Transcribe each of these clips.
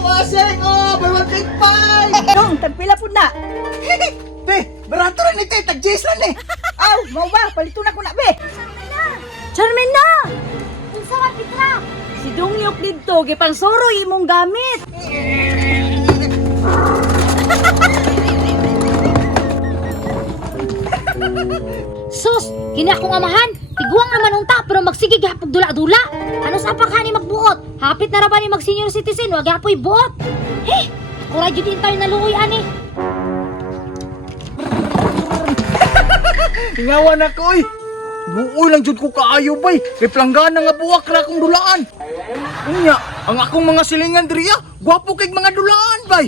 wasing! Oh, buy one take five! Dong, tagpila po na. Be, barato rin ito, tag-J's lang eh. Aw, mau ba? Palito na ko na, be. Charmina! Unsa man Pitra? Si Dongyok dito, gipansuro imong gamit. Sus, kini akong amahan. Tiguang naman unta pero magsige gihapog dula-dula. Ano sa pa kani magbuot? Hapit na ra ba ni mag senior citizen wa gihapoy buot? He, ako ra jud intay na luoy ani. Tingawan ako eh. Buoy lang jud ko kaayo bay. Kay planggana nga buwak ra akong dulaan. Unya, ang akong mga silingan diriya, gwapo kay mga dulaan bay.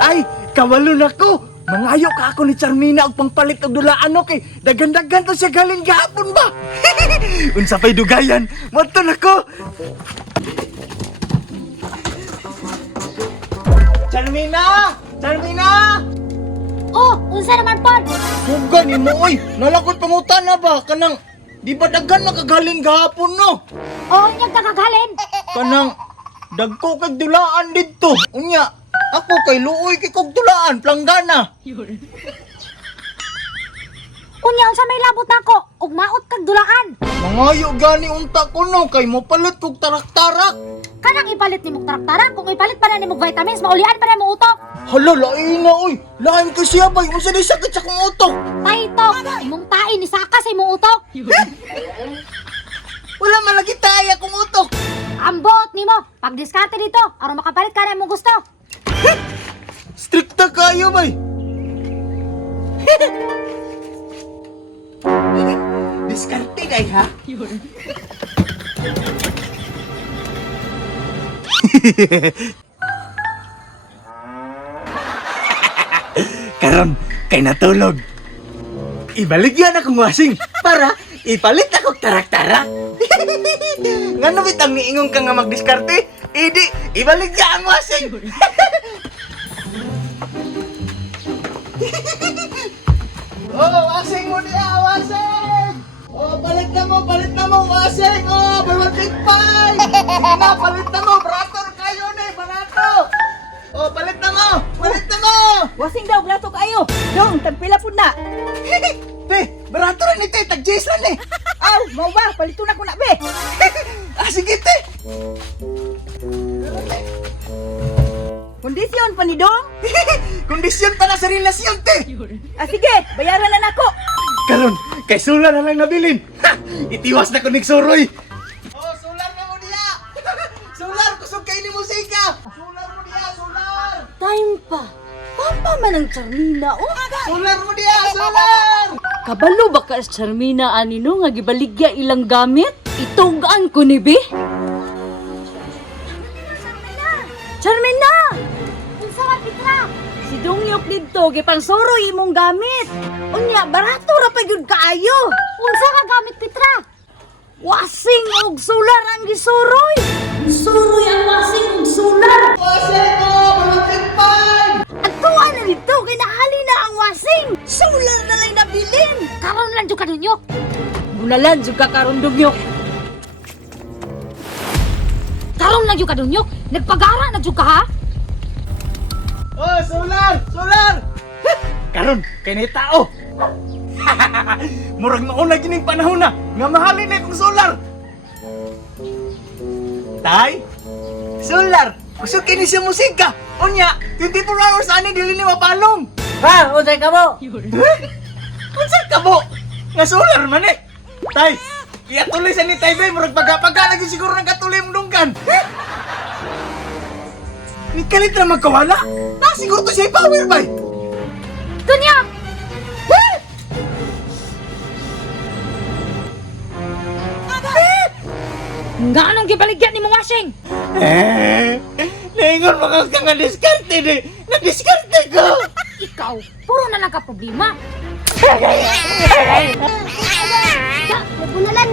Ay, kawalo na ko. Mangayo ka ako ni Charmina og pangpalit og dulaan okay. Dagan-dagan to siya galing gahapon ba. Unsa pay dugayan? Moto na ko. Charmina! Charmina! Oh, unsa naman pod? Huwag ni mo, oy! Nalakot pangutan na ba? Kanang, di ba dagan makagaling gahapon, no? Oh, nya kakagalin. Kanang, dagko kag dulaan dito. Unya, ako kay luoy kay kog dulaan, planggana. Unya unsa may labot nako? Ug maot kag dulaan. Mangayo gani unta ko no, kay mo palit kog tarak-tarak. Kanang ipalit nimo tarak-tarak, kung ipalit pa na nimo vitamins, maulian pa na mo utok. Hala, lain na, oy! Lain ka siya, bay! Unsa di sakit sa kong utok? Taytok, imong tain ni saka sa imong utok. Wala man lagi tayo akong utok. Ambot nimo, pag diskarte dito, aron makapalit ka na imong gusto. Strikta kayo, bay! Diskarte day, ha? Karon, kay natulog. Ibaligyan akong wasing para ipalit ako tarak-tarak. Ngano bitang niingon ka nga magdiskarte? Idi, ibaligyan ang wasing. Oh, wasing mo niya, wasing! Oh, palit na mo, wasing! Oh, buy one take five! Sige na, palit na mo, barato kayo ni, barato! Oh, palit na mo! Wasing daw, blato kayo. Dong, tagpila po na. Be, barato rin ito, tag-J's lang eh. Aw, mau ba? Palito na ko na, be. Sige, te. Kondisyon pa ni Dong. Kondisyon pa na sa relasyon, te. Sige, bayaran na nako. Karon, kay Sula na lang nabilin. Ha! Itiwas na ko ning suroy. Oh, Sular na mo diya. Sular, kusog kay ni musika. Sular mo diya, Sular. Time pa. Papa man ang Charmina, oh. Sular mo diya, Sular. Kabalo ba ka sa Charmina anino nga gibaligya ilang gamit? Itugaan ko ni be. Charmina! Unsa man Pitra? Si Dongyok dito gipansuro imong gamit. Unya, barato ra pa gyud kaayo. Unsa ka gamit Pitra? Wasing og solar ang gisuroy. Suroy ang wasing og solar. Wasing mo, bumatik five. Agtuan na dito kay nahali na ang wasing. Solar na lang nabilin. Karon lang jud kadunyok. Bunalan jud ka karon Dongyok. Karon lang jud kadunyok. Nagpagara na jud ka ha? Oh, Sular, Sular. Karon, kay ni tao. Murag mauna gining panahon na nga mahalin na kong solar. Tay, Solar, kusog kini siya musika. Unya, 24 hours ani dili ni mapalong. Ha, unsay ka mo? Unsa ka mo? Nga solar man eh. Tay, iya tuloy sa ni Tay Bay murag pagka lagi siguro ng katuloy mong dunggan. Ni kalit na magkawala. Na siguro to siya power bay. Dunyok! Nga anong gibaligyan ni mong washing? Naingon mga ka nga diskarte di. Nadiskarte ko. Ikaw, puro na lang ka problema. Nabunalan